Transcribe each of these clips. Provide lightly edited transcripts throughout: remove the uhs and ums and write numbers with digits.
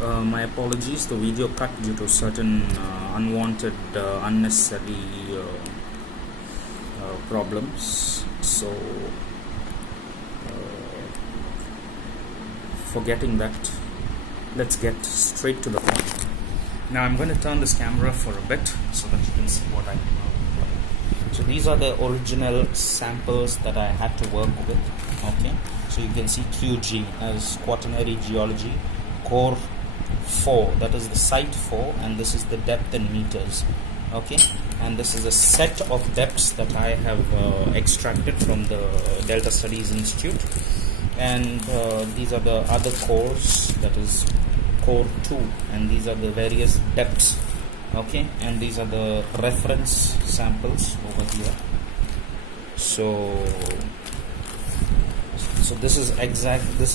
My apologies, the video cut due to certain unwanted, unnecessary problems. So, forgetting that, let's get straight to the point. Now I'm going to turn this camera for a bit so that you can see what I'm doing. So these are the original samples that I had to work with. Okay, so you can see QG as Quaternary Geology Core 4, that is the site 4, and this is the depth in meters. Okay, and this is a set of depths that I have extracted from the Delta Studies Institute, and these are the other cores, that is core 2, and these are the various depths. Okay, and these are the reference samples over here. So this is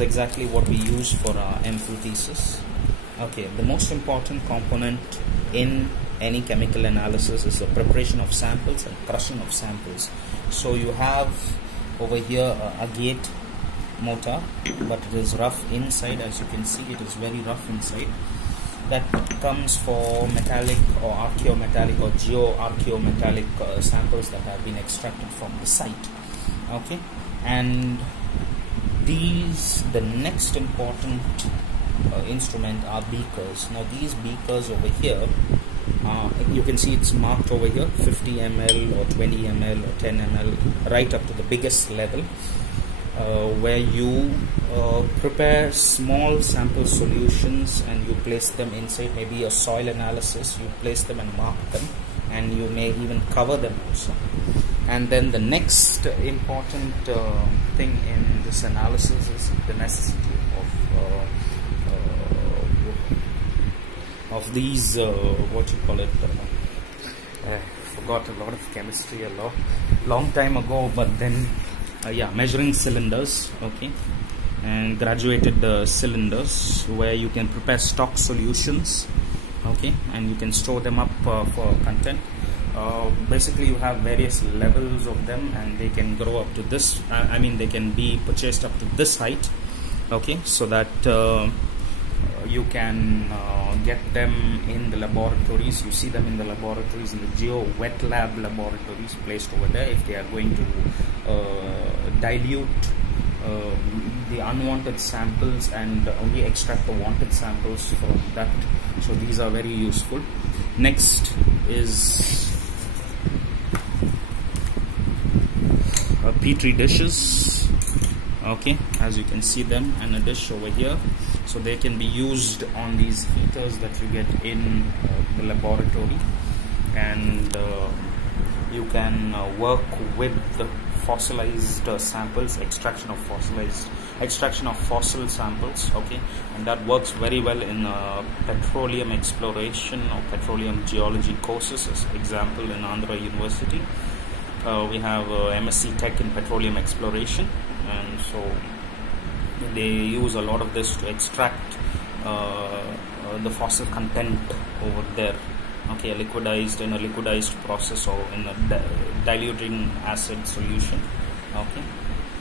exactly what we use for our MPhil thesis. Okay, the most important component in any chemical analysis is the preparation of samples and crushing of samples. So you have over here a gate mortar, but it is rough inside. As you can see, it is very rough inside. That comes for metallic or archaeometallic or geo-archaeometallic samples that have been extracted from the site. Okay, and the next important instrument are beakers. Now these beakers over here, you can see it's marked over here 50 ml or 20 ml or 10 ml, right up to the biggest level, where you prepare small sample solutions and you place them inside. Maybe a soil analysis, you place them and mark them, and you may even cover them also. And then the next important thing in this analysis is the necessity of these what you call it, I forgot a lot of chemistry a long time ago, but then yeah, measuring cylinders. Okay, and graduated cylinders where you can prepare stock solutions. Okay, and you can store them up for content. Basically you have various levels of them, and they can grow up to this, I mean they can be purchased up to this height. Okay, so that you can get them in the laboratories. You see them in the laboratories, in the geo wet lab laboratories placed over there, if they are going to dilute the unwanted samples and only extract the wanted samples from that. So these are very useful. Next is petri dishes. Okay, as you can see them, and a dish over here. So they can be used on these heaters that you get in the laboratory, and you can work with the fossilized samples, extraction of fossil samples. Okay, and that works very well in petroleum exploration or petroleum geology courses. As example, in Andhra University, we have MSc Tech in petroleum exploration, and so they use a lot of this to extract the fossil content over there. Okay, in a liquidized process or in a diluting acid solution. Okay,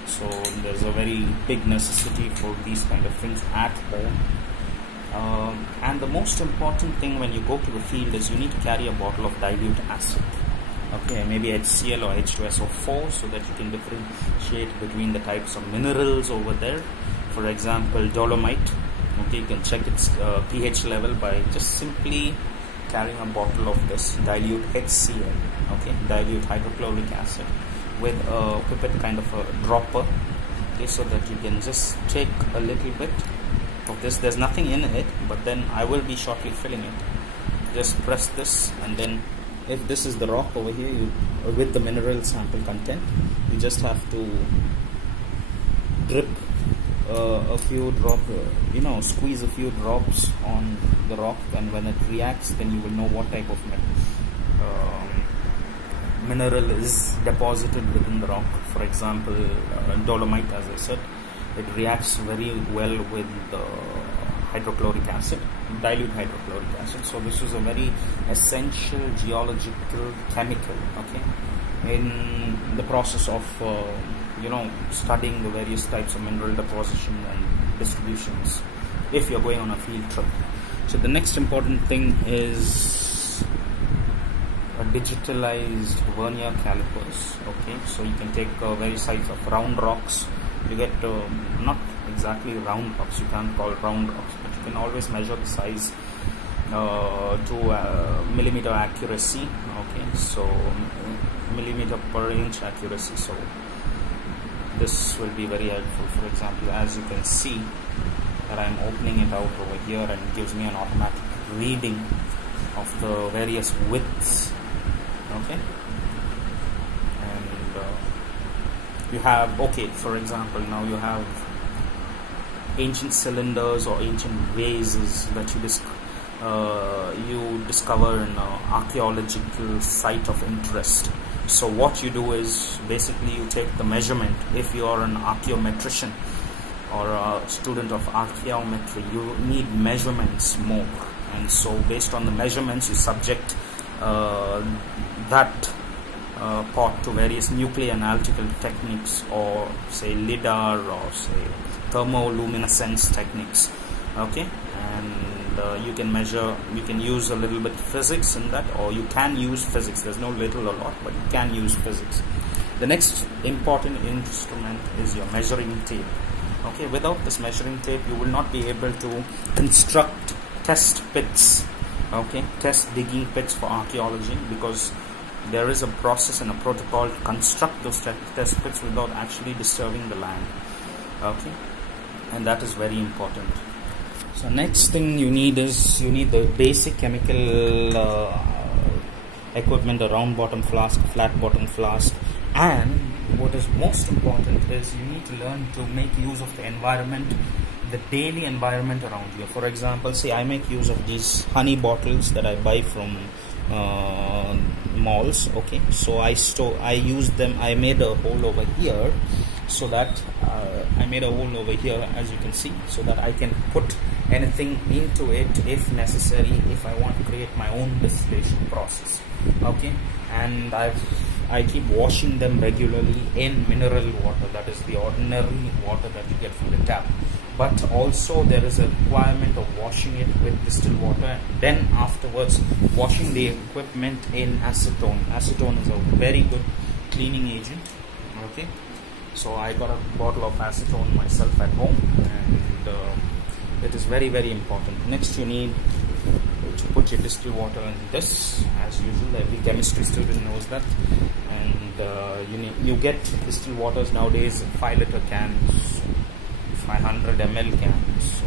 so there's a very big necessity for these kind of things at home. And the most important thing when you go to the field is you need to carry a bottle of dilute acid. Okay, maybe HCl or H2SO4, so that you can differentiate between the types of minerals over there. For example, dolomite. Okay, you can check its pH level by just simply carrying a bottle of this dilute HCl, okay, dilute hydrochloric acid, with a pipette kind of a dropper. Okay, so that you can just take a little bit of this. There's nothing in it, but then I will be shortly filling it. Just press this, and then if this is the rock over here, you with the mineral sample content, you just have to drip a few drops, squeeze a few drops on the rock, and when it reacts, then you will know what type of mineral is deposited within the rock. For example, dolomite, as I said, it reacts very well with hydrochloric acid, dilute hydrochloric acid. So this is a very essential geological chemical, okay, in the process of studying the various types of mineral deposition and distributions if you're going on a field trip. So the next important thing is a digitalized vernier calipers. Okay, so you can take various size of round rocks. You get not exactly round rocks, you can't call round rocks, but you can always measure the size to millimeter accuracy. Okay, so millimeter per inch accuracy. So this will be very helpful. For example, as you can see that I'm opening it out over here, and it gives me an automatic reading of the various widths. Okay, and you have, okay, for example, now you have ancient cylinders or ancient vases that you discover in an archaeological site of interest. So what you do is basically you take the measurement. If you are an archaeometrician or a student of archaeometry, you need measurements more, and so based on the measurements you subject that pot to various nuclear analytical techniques, or say LIDAR, or say thermoluminescence techniques. Okay, and you can measure, you can use a little bit physics in that, or you can use physics. There's no little or lot, but you can use physics. The next important instrument is your measuring tape. Okay, without this measuring tape you will not be able to construct test pits. Okay, test digging pits for archaeology, because there is a process and a protocol to construct those test pits without actually disturbing the land. Okay, and that is very important. So next thing you need is, you need the basic chemical equipment, a round bottom flask, flat bottom flask, and what is most important is you need to learn to make use of the environment, the daily environment around you. For example, say I make use of these honey bottles that I buy from malls. Okay, so I use them. I made a hole over here, so that as you can see, so that I can put anything into it if necessary, if I want to create my own distillation process. Okay, and I keep washing them regularly in mineral water, that is the ordinary water that you get from the tap. But also there is a requirement of washing it with distilled water, and then afterwards washing the equipment in acetone. Acetone is a very good cleaning agent. Okay, so I got a bottle of acetone myself at home, and it is very, very important. Next, you need to put your distilled water in this, as usual. Every chemistry student knows that. And you get distilled waters nowadays in 5-liter cans, 500 ml cans,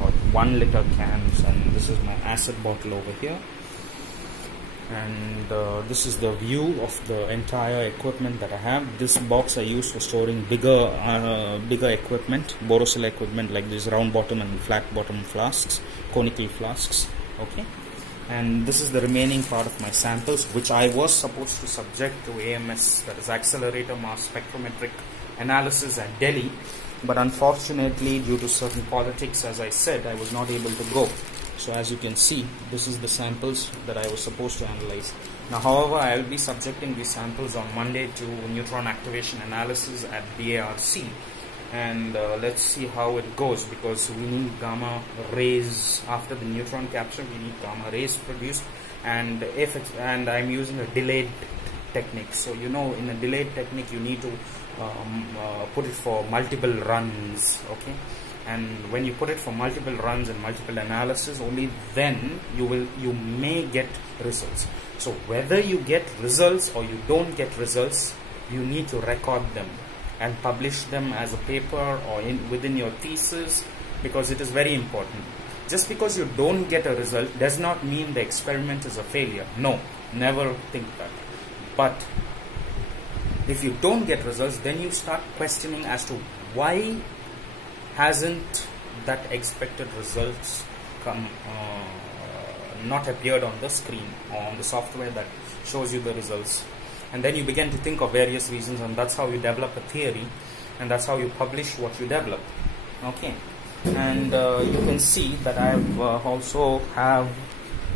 or 1-liter cans. And this is my acid bottle over here. And this is the view of the entire equipment that I have. This box I use for storing bigger equipment, borosilicate equipment, like these round bottom and flat bottom flasks, conical flasks. Okay, and this is the remaining part of my samples, which I was supposed to subject to AMS, that is Accelerator Mass Spectrometric Analysis at Delhi, but unfortunately due to certain politics, as I said, I was not able to go. So as you can see, this is the samples that I was supposed to analyze. Now, however, I will be subjecting these samples on Monday to neutron activation analysis at DARC, and let's see how it goes, because we need gamma rays after the neutron capture. We need gamma rays produced, and I'm using a delayed technique. So you know, in a delayed technique you need to put it for multiple runs. Okay, and when you put it for multiple runs and multiple analysis, only then you may get results. So whether you get results or you don't get results, you need to record them and publish them as a paper or within your thesis, because it is very important. Just because you don't get a result does not mean the experiment is a failure. No, never think that. But if you don't get results, then you start questioning as to why hasn't that expected results not appeared on the screen or on the software that shows you the results. And then you begin to think of various reasons, and that's how you develop a theory, and that's how you publish what you develop. Okay, and you can see that I also have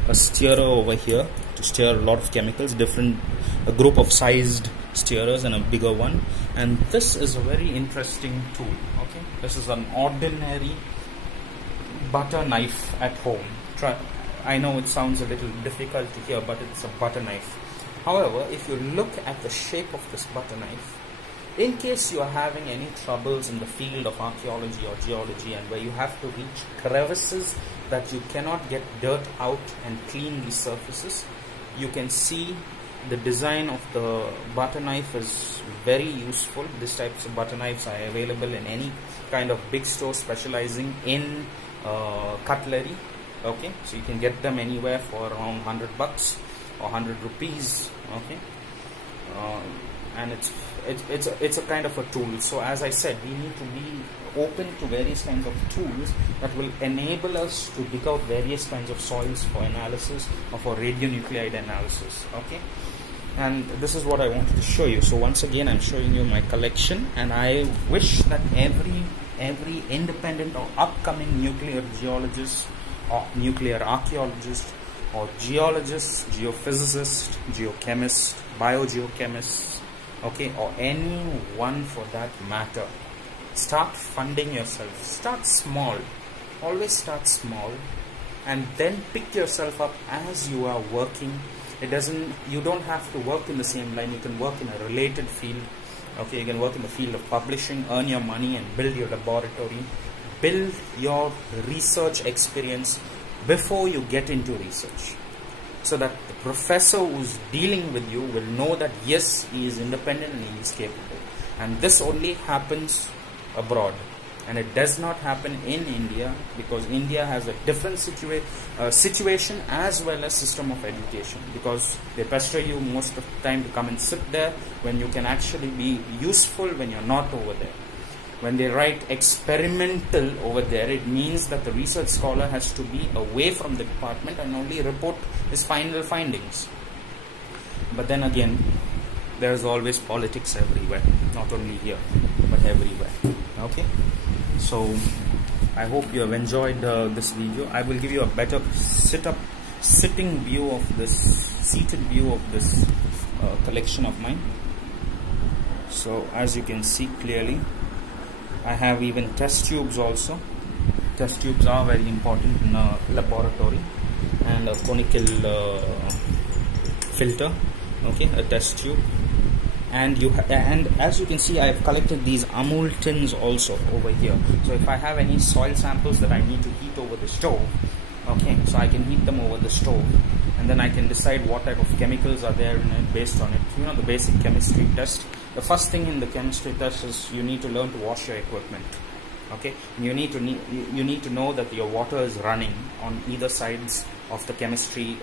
a stirrer over here to stir a lot of chemicals, a group of sized stirrers and a bigger one. And this is a very interesting tool. Okay, this is an ordinary butter knife at home. I know it sounds a little difficult to hear, but it's a butter knife. However, if you look at the shape of this butter knife, in case you are having any troubles in the field of archaeology or geology, and where you have to reach crevices that you cannot get dirt out and clean the surfaces, you can see the design of the butter knife is very useful. These types of butter knives are available in any kind of big store specializing in cutlery. Okay, so you can get them anywhere for around 100 bucks or 100 rupees. Okay, and it's a kind of a tool. So as I said, we need to be open to various kinds of tools that will enable us to dig out various kinds of soils for analysis or for radionuclide analysis. Okay, and this is what I wanted to show you. So once again, I'm showing you my collection, and I wish that every independent or upcoming nuclear geologist or nuclear archaeologist or geologist, geophysicist, geochemist, biogeochemist, okay, or anyone for that matter, start funding yourself. Start small. Always start small, and then pick yourself up as you are working. You don't have to work in the same line. You can work in a related field. Okay, you can work in the field of publishing, earn your money, and build your laboratory. Build your research experience before you get into research, so that the professor who's dealing with you will know that yes, he is independent and he is capable. And this only happens abroad, and it does not happen in India, because India has a different situation as well as system of education, because they pester you most of the time to come and sit there when you can actually be useful when you're not over there. When they write experimental over there, it means that the research scholar has to be away from the department and only report his final findings. But then again, there is always politics everywhere, not only here but everywhere. Okay, so I hope you have enjoyed this video. I will give you a better seated view of this collection of mine. So as you can see clearly, I have even test tubes also. Test tubes are very important in a laboratory, and a conical filter, okay, a test tube. And as you can see, I have collected these Amul tins also over here. So if I have any soil samples that I need to heat over the stove, okay, so I can heat them over the stove, and then I can decide what type of chemicals are there in it based on it. You know, the basic chemistry test. The first thing in the chemistry test is you need to learn to wash your equipment. Okay, you need to know that your water is running on either sides of the chemistry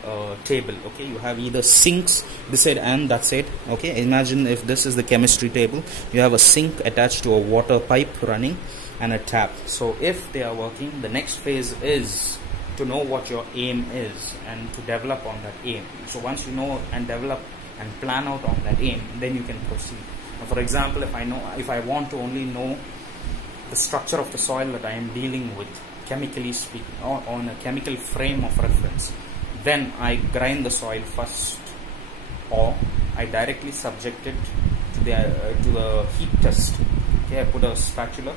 table. Okay, you have either sinks this side and that side. Okay, imagine if this is the chemistry table, you have a sink attached to a water pipe running and a tap. So if they are working, the next phase is to know what your aim is and to develop on that aim. So once you know and develop and plan out on that aim, then you can proceed. Now, for example, if I want to only know the structure of the soil that I am dealing with, chemically speaking, or on a chemical frame of reference, then I grind the soil first, or I directly subject it to the heat test. Okay, I put a spatula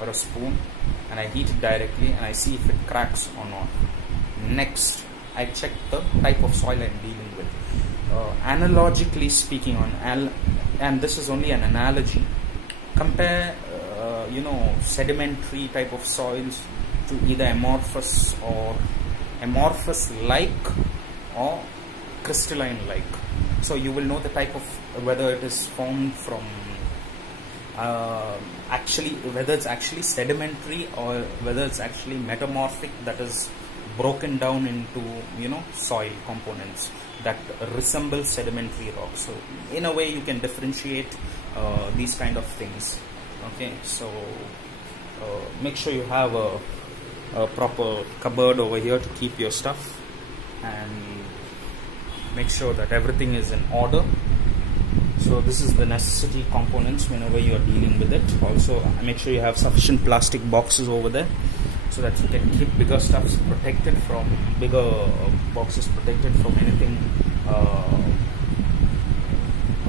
or a spoon and I heat it directly, and I see if it cracks or not. Next, I check the type of soil I am dealing with. Analogically speaking, and this is only an analogy, compare sedimentary type of soils to either amorphous like or crystalline like. So you will know the type of, whether it is formed from whether it's actually sedimentary or whether it's actually metamorphic, that is broken down into soil components that resemble sedimentary rock. So in a way you can differentiate these kind of things. Okay, so make sure you have a proper cupboard over here to keep your stuff, and make sure that everything is in order. So this is the necessity components whenever you are dealing with it. Also make sure you have sufficient plastic boxes over there, so that you can keep bigger stuffs protected from anything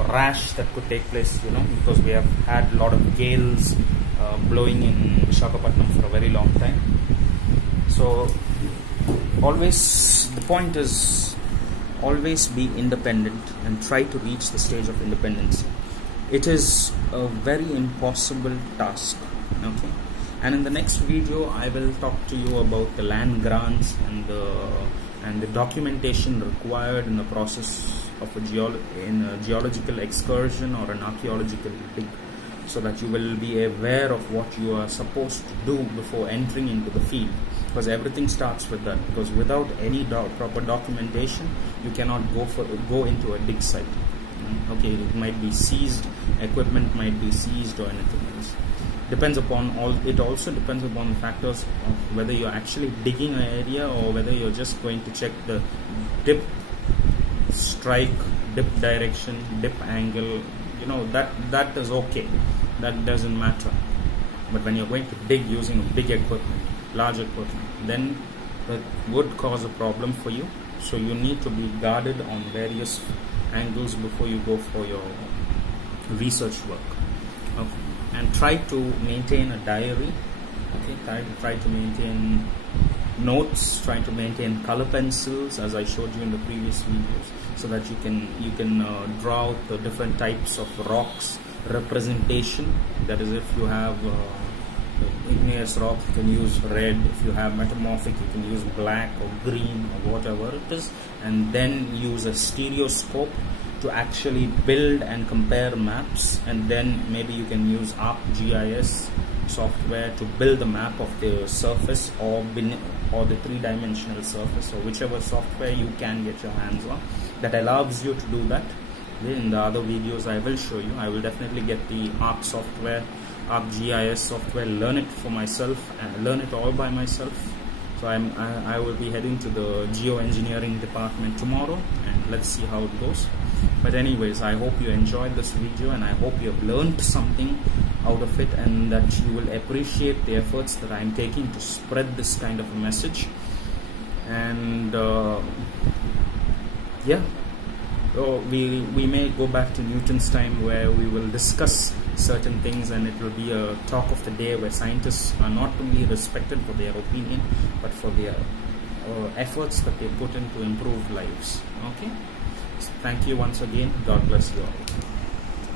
rash that could take place, because we have had a lot of gales blowing in Visakhapatnam for a very long time. So always, the point is, always be independent and try to reach the stage of independence. It is a very impossible task. Okay, and in the next video I will talk to you about the land grants and the documentation required in the process of a geological excursion or an archaeological dig, so that you will be aware of what you are supposed to do before entering into the field, because everything starts with that. Because without any proper documentation, you cannot go into a dig site. Okay, it might be seized, equipment might be seized, or anything else. Depends upon it also depends upon the factors of whether you're actually digging an area or whether you're just going to check the dip strike, dip direction, dip angle. You know, that is okay, that doesn't matter. But when you're going to dig using big equipment, large equipment, then that would cause a problem for you. So you need to be guarded on various angles before you go for your research work. Okay. And try to maintain a diary. Okay, try to maintain notes, try to maintain color pencils, as I showed you in the previous videos, so that you can draw out the different types of rocks representation. That is, if you have igneous rock, you can use red. If you have metamorphic, you can use black or green or whatever it is, and then use a stereoscope to actually build and compare maps. And then maybe you can use ArcGIS software to build the map of the surface or the three-dimensional surface, or whichever software you can get your hands on that allows you to do that. In the other videos I will show you. I will definitely get the ArcGIS software, learn it for myself, and learn it all by myself. So I will be heading to the geoengineering department tomorrow, and let's see how it goes. But anyways, I hope you enjoyed this video, and I hope you have learned something out of it, and that you will appreciate the efforts that I am taking to spread this kind of a message. And yeah, we may go back to Newton's time, where we will discuss certain things, and it will be a talk of the day, where scientists are not only respected for their opinion, but for their efforts that they put in to improve lives. Okay, so thank you once again. God bless you all.